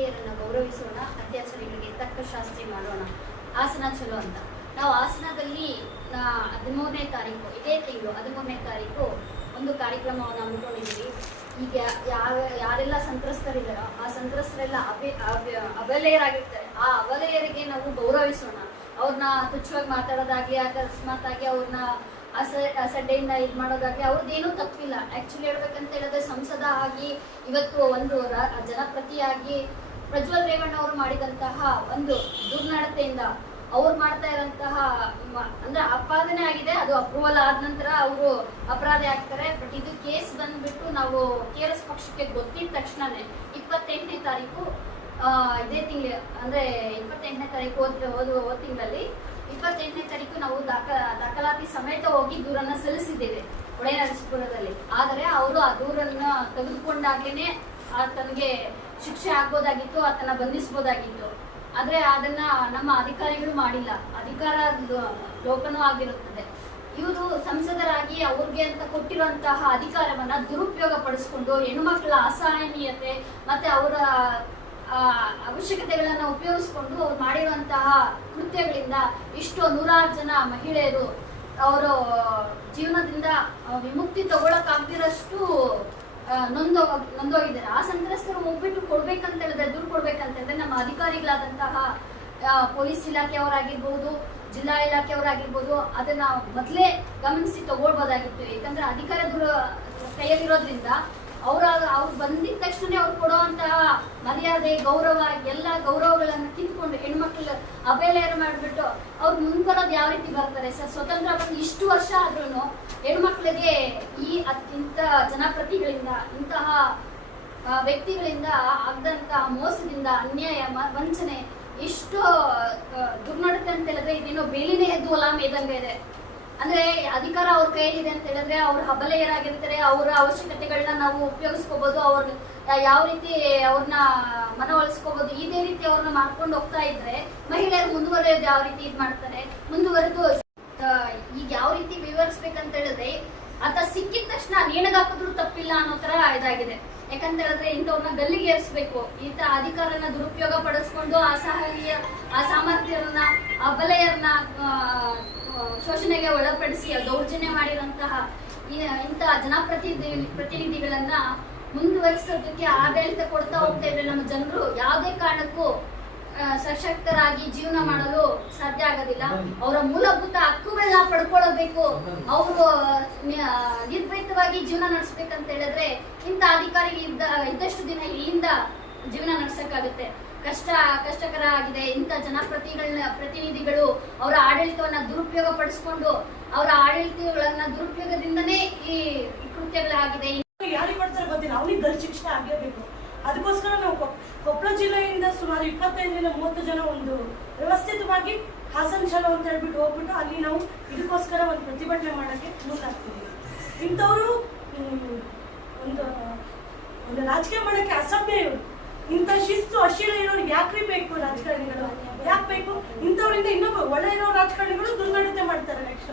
ಮಹಿಳೆಯರನ್ನು ಗೌರವಿಸೋಣ, ಅತ್ಯಾಚಾರಿಗಳಿಗೆ ತಕ್ಕ ಶಾಸ್ತ್ರಿ ಮಾಡೋಣ. ಹಾಸನ ಚಲೋ ಅಂತ. ನಾವು ಹಾಸನದಲ್ಲಿ, ನಾ- ಹದಿಮೂರನೇ ತಾರೀಕು, ಇದೇ ತಿಂಗಳು ಹದಿಮೂರನೇ ತಾರೀಕು ಒಂದು ಕಾರ್ಯಕ್ರಮವನ್ನು ಹಮ್ಮಿಕೊಂಡಿದ್ದೀವಿ ಈಗ ಯಾವ, ಯಾರೆಲ್ಲ ಸಂತ್ರಸ್ತರಿದ್ದಾರೋ ಆ ಸಂತ್ರಸ್ತರೆಲ್ಲ ಅಬೆ, ಅಬೆ- ಅಬಲೆಯರಾಗಿರ್ತಾರೆ. ಆ ಅಬಲೆಯರಿಗೆ ನಾವು ಗೌರವಿಸೋಣ. ಅವ್ರನ್ನ ತುಚ್ಛವಾಗಿ ಮಾತಾಡೋದಾಗ್ಲಿ ಅಕಸ್ಮಾತ್ ಆಗಿ ಅವ್ರನ್ನ ಅಸ ಅಸಡ್ಡೆಯಿಂದ ಇದು ಮಾಡೋದಾಗ್ಲಿ ಅವ್ರದ್ದೇನೂ ತಪ್ಪಿಲ್ಲ. ಆ್ಯಕ್ಚುಲಿ ಹೇಳ್ಬೇಕಂತ ಹೇಳಿದ್ರೆ ಸಂಸದ ಆಗಿ ಇವತ್ತು ಒಂದು ಜನಪ್ರತಿಯಾಗಿ ಪ್ರಜ್ವಲ್ ರೇವಣ್ಣ ಅವರು ಮಾಡಿದಂತಹ ಒಂದು ದುರ್ನಡತೆಯಿಂದ ಅವ್ರು ಮಾಡ್ತಾ ಇರೋಂತಹ ಅಂದ್ರೆ ಅಪಾದನೆ ಆಗಿದೆ, ಅದು ಅಪ್ರೂವಲ್ ಆದ ನಂತರ ಅವರು ಅಪರಾಧಿ ಆಗ್ತಾರೆ. ಬಟ್ ಇದು ಕೇಸ್ ಬಂದ್ಬಿಟ್ಟು ನಾವು ಕೆ ಆರ್ ಎಸ್ ಪಕ್ಷಕ್ಕೆ ಗೊತ್ತಿದ್ದ ತಕ್ಷಣನೇ ಇಪ್ಪತ್ತೆಂಟನೇ ತಾರೀಕು ಇದೇ ತಿಂಗಳು, ಅಂದ್ರೆ ಇಪ್ಪತ್ತೆಂಟನೇ ತಾರೀಕು ಹೋದ ಹೋದ ಹೋದ ತಿಂಗಳಲ್ಲಿ ಇಪ್ಪತ್ತೆಂಟನೇ ತಾರೀಕು ನಾವು ದಾಖ, ದಾಖಲಾತಿ ಸಮೇತ ಹೋಗಿ ದೂರನ್ನ ಸಲ್ಲಿಸಿದ್ದೇವೆ. ಒಡೆಯನರಸೀಪುರದಲ್ಲಿ. ಆದರೆ ಅವರು ಆ ದೂರನ್ನ ತೆಗೆದುಕೊಂಡಾಗ್ಲೇನೆ ಆತನಿಗೆ ಶಿಕ್ಷೆ ಆಗ್ಬೋದಾಗಿತ್ತು, ಆತನ ಬಂಧಿಸ್ಬೋದಾಗಿತ್ತು. ಆದ್ರೆ ಅದನ್ನ ನಮ್ಮ ಅಧಿಕಾರಿಗಳು ಮಾಡಿಲ್ಲ. ಅಧಿಕಾರ ಲೋಪನೂ ಆಗಿರುತ್ತದೆ. ಇವರು ಸಂಸದರಾಗಿ ಅವ್ರಿಗೆ ಅಂತ ಕೊಟ್ಟಿರುವಂತಹ ಅಧಿಕಾರವನ್ನ ದುರುಪಯೋಗ ಪಡಿಸ್ಕೊಂಡು ಹೆಣ್ಮಕ್ಳ ಅಸಹನೀಯತೆ ಮತ್ತೆ ಅವರ ಅವಶ್ಯಕತೆಗಳನ್ನ ಉಪಯೋಗಿಸ್ಕೊಂಡು ಅವ್ರು ಮಾಡಿರುವಂತಹ ಕೃತ್ಯಗಳಿಂದ ಇಷ್ಟು ನೂರಾರು ಜನ ಮಹಿಳೆಯರು ಅವರು ಜೀವನದಿಂದ ವಿಮುಕ್ತಿ ತಗೊಳಕ್ಕಾಗ್ದಿರಷ್ಟು ನೊಂದೋ ನೊಂದೋಗಿದ್ದಾರೆ. ಆ ಸಂತ್ರಸ್ತರು ಹೋಗ್ಬಿಟ್ಟು ಕೊಡ್ಬೇಕಂತ ಹೇಳಿದ್ರೆ ದೂರು ಕೊಡ್ಬೇಕಂತ ಹೇಳಿದ್ರೆ ನಮ್ಮ ಅಧಿಕಾರಿಗಳಾದಂತಹ ಪೊಲೀಸ್ ಇಲಾಖೆಯವರಾಗಿರ್ಬೋದು, ಜಿಲ್ಲಾ ಇಲಾಖೆಯವರಾಗಿರ್ಬೋದು, ಅದನ್ನ ಮೊದಲೇ ಗಮನಿಸಿ ತಗೊಳ್ಬೋದಾಗಿತ್ತು. ಯಾಕಂದ್ರೆ ಅಧಿಕಾರ ದೂರ, ಕೈಯಲ್ಲಿರೋದ್ರಿಂದ ಅವ್ರ ಅವ್ರು ಬಂದಿದ ತಕ್ಷಣ ಅವ್ರು ಕೊಡುವಂತಹ ಮರ್ಯಾದೆ, ಗೌರವ, ಎಲ್ಲ ಗೌರವಗಳನ್ನ ಕಿತ್ಕೊಂಡು ಹೆಣ್ಮಕ್ಳ ಅಬೇಲೆಯರು ಮಾಡಿಬಿಟ್ಟು ಅವ್ರು ಮುಂದ್ಕೊಳ್ಳೋದು ಯಾವ ರೀತಿ ಬರ್ತಾರೆ ಸರ್ ಸ್ವತಂತ್ರ ಬಂದು ಇಷ್ಟು ವರ್ಷ ಆದ್ರೂ ಹೆಣ್ಮಕ್ಳಿಗೆ ಈ ಇಂಥ ಜನಪ್ರತಿಗಳಿಂದ, ಇಂತಹ ವ್ಯಕ್ತಿಗಳಿಂದ ಆಗದಂತಹ ಮೋಸದಿಂದ ಅನ್ಯಾಯ ವಂಚನೆ ಇಷ್ಟು ದುರ್ನಡತೆ ಅಂತ ಹೇಳಿದ್ರೆ ಇದೇನೋ ಬೇಲಿನೇ ಎದ್ದು ಹೊಲ ಮೇದಂಗೆ ಇದೆ. ಅಂದ್ರೆ ಅಧಿಕಾರ ಅವ್ರ ಕೈಯಲ್ಲಿದೆ ಅಂತ ಹೇಳಿದ್ರೆ ಅವ್ರ ಹಬಲೆಯರಾಗಿರ್ತಾರೆ ಅವರ ಅವಶ್ಯಕತೆಗಳನ್ನ ನಾವು ಉಪಯೋಗಿಸ್ಕೋಬಹುದು ಅವ್ರ ಯಾವ ರೀತಿ ಅವ್ರನ್ನ ಮನವೊಲಿಸ್ಕೋಬಹುದು ಇದೇ ರೀತಿ ಅವ್ರನ್ನ ಮಾಡ್ಕೊಂಡು ಹೋಗ್ತಾ ಇದ್ರೆ ಮಹಿಳೆಯರು ಮುಂದುವರೆಯೋದು ಯಾವ ರೀತಿ ಇದ್ ಮಾಡ್ತಾರೆ? ಮುಂದುವರೆದು ಈಗ ಯಾವ ರೀತಿ ವಿವರಿಸ್ಬೇಕಂತ ಹೇಳಿದ್ರೆ ಆತ ಸಿಕ್ಕಿದ ತಕ್ಷಣ ನೇಣಗಾಕಿದ್ರು ತಪ್ಪಿಲ್ಲ ಅನ್ನೋ ತರ ಇದಾಗಿದೆ. ಯಾಕಂತ ಹೇಳಿದ್ರೆ ಇಂಥವ್ರನ್ನ ಗಲ್ಲಿಗೆ ಏರಿಸಬೇಕು. ಇಂಥ ಅಧಿಕಾರನ ದುರುಪಯೋಗ ಪಡಿಸ್ಕೊಂಡು ಅಸಹನೀಯ ಅಸಾಮರ್ಥ್ಯರನ್ನ ಅಬಲೆಯರನ್ನ ಆ, ಆ, ಶೋಷಣೆಗೆ ಒಳಪಡಿಸಿ ದೌರ್ಜನ್ಯ ಮಾಡಿರುವಂತಹ ಇಂತಹ ಇಂಥ ಜನಪ್ರತಿನಿಧಿ ಪ್ರತಿನಿಧಿಗಳನ್ನ ಮುಂದುವರಿಸೋದಕ್ಕೆ ಆಡಳಿತ ಕೊಡ್ತಾ ಹೋಗ್ತಾ ಇದ್ರೆ ನಮ್ಮ ಜನರು. ಯಾವುದೇ ಕಾರಣಕ್ಕೂ ಸಶಕ್ತರಾಗಿ ಜೀವನ ಮಾಡಲು ಸಾಧ್ಯ ಆಗೋದಿಲ್ಲ. ಅವರ ಮೂಲಭೂತ ಹಕ್ಕುಗಳನ್ನ ಪಡ್ಕೊಳ್ಳಬೇಕು. ಅವರು ನಿರ್ಭೀತವಾಗಿ ಜೀವನ ನಡೆಸ್ಬೇಕಂತ ಹೇಳಿದ್ರೆ ಇಂಥ ಅಧಿಕಾರಿ ಇದ್ದ, ಇದ್ದಷ್ಟು ದಿನ ಇಲ್ಲಿಂದ ಜೀವನ ನಡೆಸಕ್ಕಾಗುತ್ತೆ. ಕಷ್ಟ ಕಷ್ಟಕರ ಆಗಿದೆ ಇಂಥ ಜನಪ್ರತಿಗಳನ್ನ, ಪ್ರತಿನಿಧಿಗಳು ಅವರ ಆಡಳಿತವನ್ನ ದುರುಪಯೋಗ ಪಡಿಸ್ಕೊಂಡು ಅವರ ಆಡಳಿತಗಳನ್ನ ದುರುಪಯೋಗದಿಂದನೇ ಈ ಕೃತ್ಯಗಳಾಗಿದೆ. ಸುಮಾರು ಇಪ್ಪತ್ತೈದರಿಂದ ಮೂವತ್ತು ಜನ ಒಂದು ವ್ಯವಸ್ಥಿತವಾಗಿ ಹಾಸನ್ ಚಲೋ ಅಂತ ಹೇಳ್ಬಿಟ್ಟು ಹೋಗ್ಬಿಟ್ಟು ಅಲ್ಲಿ ನಾವು ಇದಕ್ಕೋಸ್ಕರ ಒಂದು ಪ್ರತಿಭಟನೆ ಮಾಡೋಕ್ಕೆ ಮುಂದಾಗ್ತೀವಿ. ಇಂಥವರು ಒಂದು ಒಂದು ರಾಜಕೀಯ ಮಾಡೋಕ್ಕೆ ಅಸಭ್ಯ ಇಂಥ ಶಿಸ್ತು ಅಶೀಲ ಇರೋರಿಗೆ ಯಾಕ್ರಿ ಬೇಕು ರಾಜಕಾರಣಿಗಳು? ಯಾಕೆ ಬೇಕು? ಇಂಥವರಿಂದ ಇನ್ನೊಬ್ಬ ಒಳ್ಳೆ ಇರೋ ರಾಜಕಾರಣಿಗಳು ದುರ್ನಡತೆ ಮಾಡ್ತಾರೆ ನೆಕ್ಸ್ಟ್